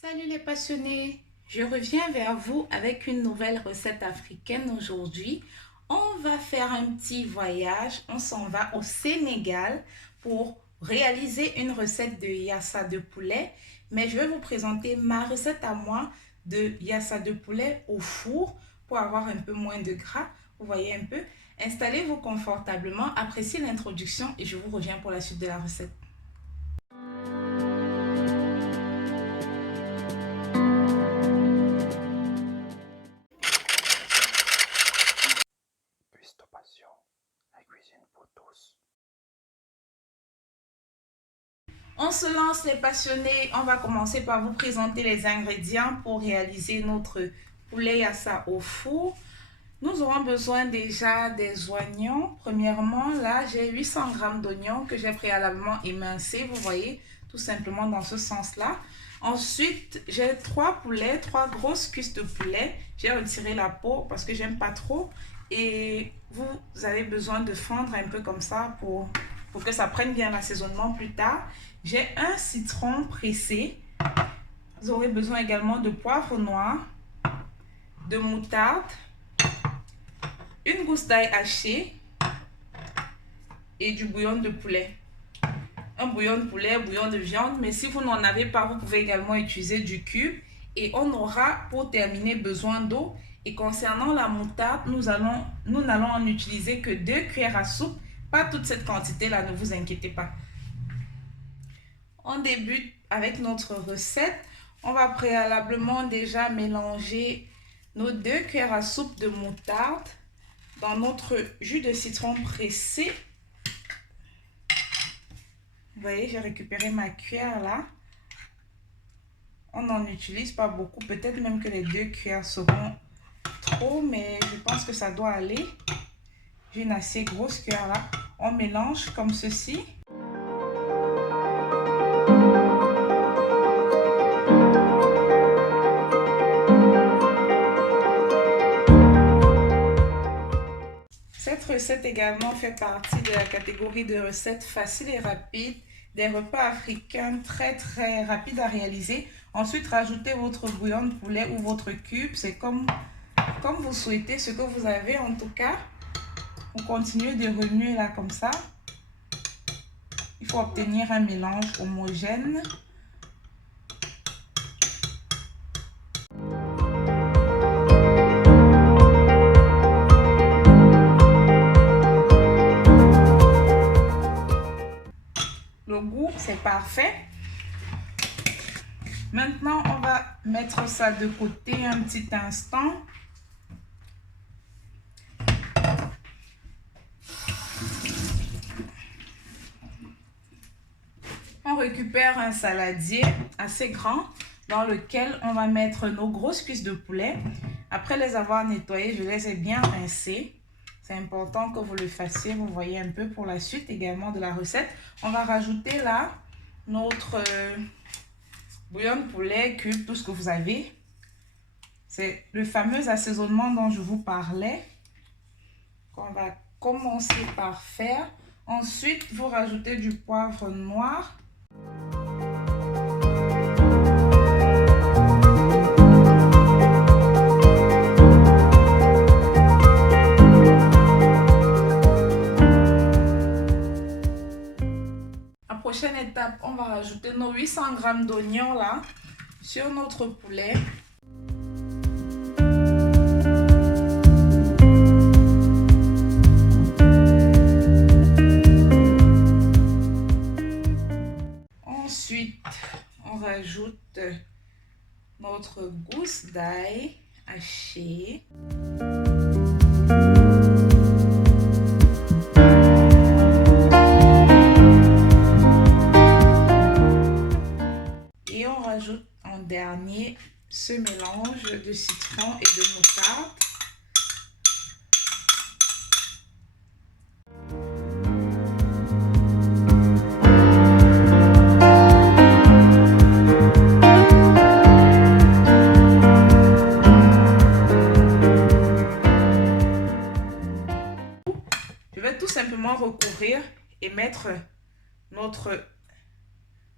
Salut les passionnés, je reviens vers vous avec une nouvelle recette africaine aujourd'hui. On va faire un petit voyage, on s'en va au Sénégal pour réaliser une recette de yassa de poulet. Mais je vais vous présenter ma recette à moi de yassa de poulet au four pour avoir un peu moins de gras. Vous voyez un peu. Installez-vous confortablement, appréciez l'introduction et je vous reviens pour la suite de la recette. Cuistot Passion, la cuisine pour tous. On se lance les passionnés, on va commencer par vous présenter les ingrédients pour réaliser notre poulet yassa au four. Nous aurons besoin déjà des oignons. Premièrement, là j'ai 800 g d'oignons que j'ai préalablement émincés, vous voyez, tout simplement dans ce sens-là. Ensuite, j'ai 3 poulets, 3 grosses cuisses de poulet. J'ai retiré la peau parce que j'aime pas trop. Et vous avez besoin de fendre un peu comme ça pour que ça prenne bien l'assaisonnement plus tard. J'ai un citron pressé. Vous aurez besoin également de poivre noir, de moutarde, une gousse d'ail haché et du bouillon de poulet. Un bouillon de poulet, bouillon de viande, mais si vous n'en avez pas, vous pouvez également utiliser du cube. Et on aura pour terminer besoin d'eau. Et concernant la moutarde, nous n'allons en utiliser que 2 cuillères à soupe. Pas toute cette quantité-là, ne vous inquiétez pas. On débute avec notre recette. On va préalablement déjà mélanger nos 2 cuillères à soupe de moutarde dans notre jus de citron pressé. Vous voyez, j'ai récupéré ma cuillère là. On n'en utilise pas beaucoup. Peut-être même que les 2 cuillères seront trop, mais je pense que ça doit aller. J'ai une assez grosse cuillère là. On mélange comme ceci. Cette recette également fait partie de la catégorie de recettes faciles et rapides, des repas africains très rapides à réaliser. Ensuite, rajoutez votre bouillon de poulet ou votre cube, c'est comme vous souhaitez, ce que vous avez en tout cas. Vous continuez de remuer là comme ça. Il faut obtenir un mélange homogène. Le goût, c'est parfait. Maintenant, on va mettre ça de côté un petit instant. On récupère un saladier assez grand dans lequel on va mettre nos grosses cuisses de poulet. Après les avoir nettoyées, je les ai bien rincées. C'est important que vous le fassiez, vous voyez un peu pour la suite également de la recette. On va rajouter là notre bouillon de poulet, cube, tout ce que vous avez. C'est le fameux assaisonnement dont je vous parlais, qu'on va commencer par faire. Ensuite, vous rajoutez du poivre noir. Prochaine étape, on va rajouter nos 800 g d'oignons là sur notre poulet. Ensuite, on rajoute notre gousse d'ail hachée. En dernier, ce mélange de citron et de moutarde. Je vais tout simplement recouvrir et mettre notre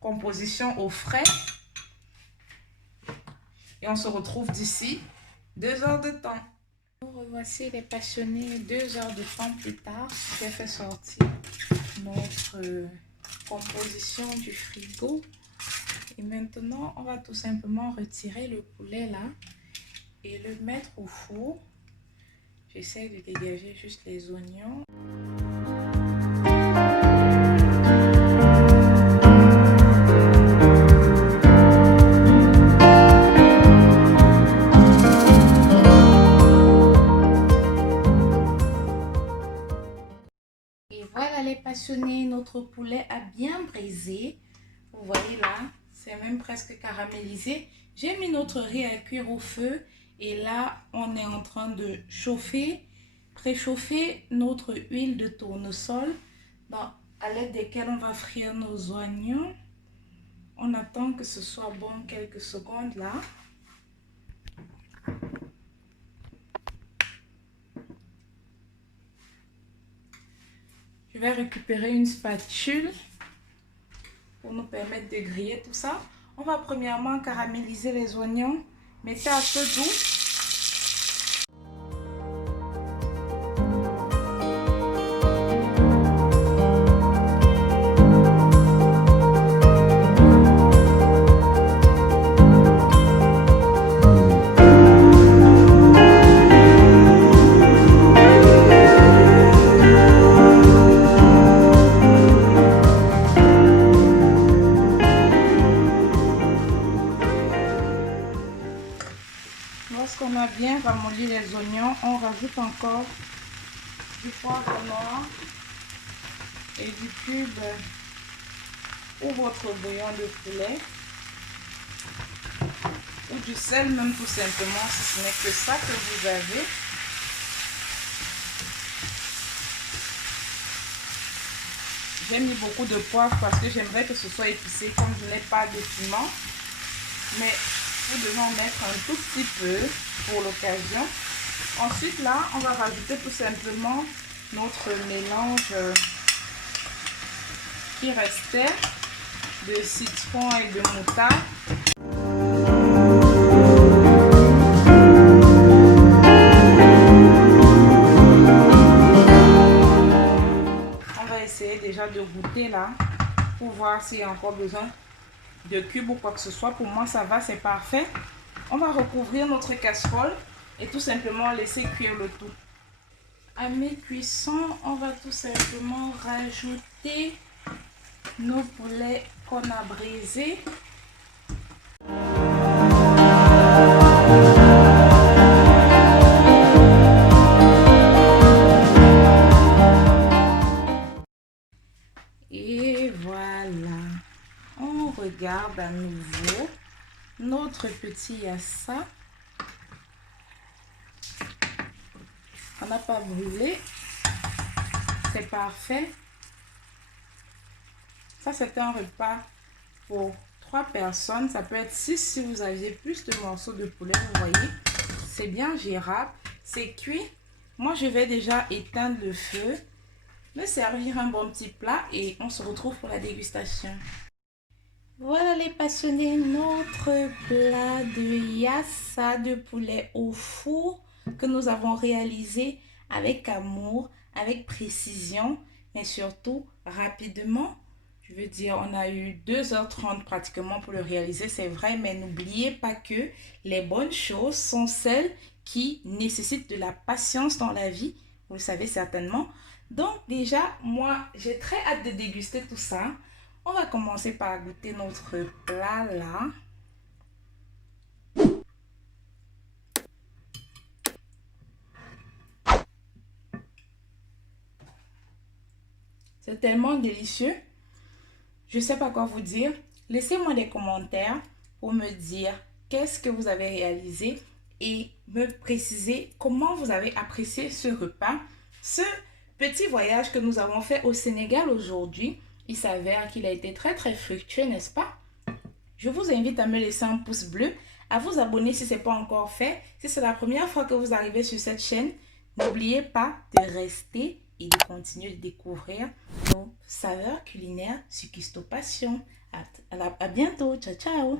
composition au frais. Et on se retrouve d'ici 2 heures de temps. Nous revoici les passionnés 2 heures de temps plus tard. J'ai fait sortir notre composition du frigo. Et maintenant, on va tout simplement retirer le poulet là et le mettre au four. J'essaie de dégager juste les oignons. Et voilà les passionnés, notre poulet a bien brisé. Vous voyez là, c'est même presque caramélisé. J'ai mis notre riz à cuire au feu et là, on est en train de préchauffer notre huile de tournesol à l'aide desquelles on va frire nos oignons. On attend que ce soit bon quelques secondes là. Je vais récupérer une spatule pour nous permettre de griller tout ça. On va premièrement caraméliser les oignons. Mettez à feu doux. Lorsqu'on a bien ramolli les oignons, on rajoute encore du poivre noir et du cube ou votre bouillon de poulet ou du sel même tout simplement si ce n'est que ça que vous avez. J'ai mis beaucoup de poivre parce que j'aimerais que ce soit épicé comme je n'ai pas de piment, mais nous devons en mettre un tout petit peu pour l'occasion. Ensuite là, on va rajouter tout simplement notre mélange qui restait de citron et de moutarde. On va essayer déjà de goûter là pour voir s'il y a encore besoin de cubes ou quoi que ce soit. Pour moi ça va, c'est parfait. On va recouvrir notre casserole et tout simplement laisser cuire le tout. À mi-cuisson, on va tout simplement rajouter nos poulets qu'on a brisés. Et voilà. On regarde à nouveau notre petit yassa. On n'a pas brûlé. C'est parfait. Ça, c'était un repas pour 3 personnes. Ça peut être 6 si vous aviez plus de morceaux de poulet. Vous voyez, c'est bien gérable. C'est cuit. Moi, je vais déjà éteindre le feu, me servir un bon petit plat et on se retrouve pour la dégustation. Voilà les passionnés, notre plat de yassa de poulet au four que nous avons réalisé avec amour, avec précision, mais surtout rapidement. Je veux dire, on a eu 2h30 pratiquement pour le réaliser, c'est vrai, mais n'oubliez pas que les bonnes choses sont celles qui nécessitent de la patience dans la vie, vous le savez certainement. Donc déjà, moi, j'ai très hâte de déguster tout ça. On va commencer par goûter notre plat là. C'est tellement délicieux. Je ne sais pas quoi vous dire. Laissez-moi des commentaires pour me dire qu'est-ce que vous avez réalisé et me préciser comment vous avez apprécié ce repas. Ce petit voyage que nous avons fait au Sénégal aujourd'hui, il s'avère qu'il a été très fructueux, n'est-ce pas? Je vous invite à me laisser un pouce bleu, à vous abonner si ce n'est pas encore fait. Si c'est la première fois que vous arrivez sur cette chaîne, n'oubliez pas de rester et de continuer de découvrir nos saveurs culinaires sur Cuisto Passion. À bientôt, ciao ciao!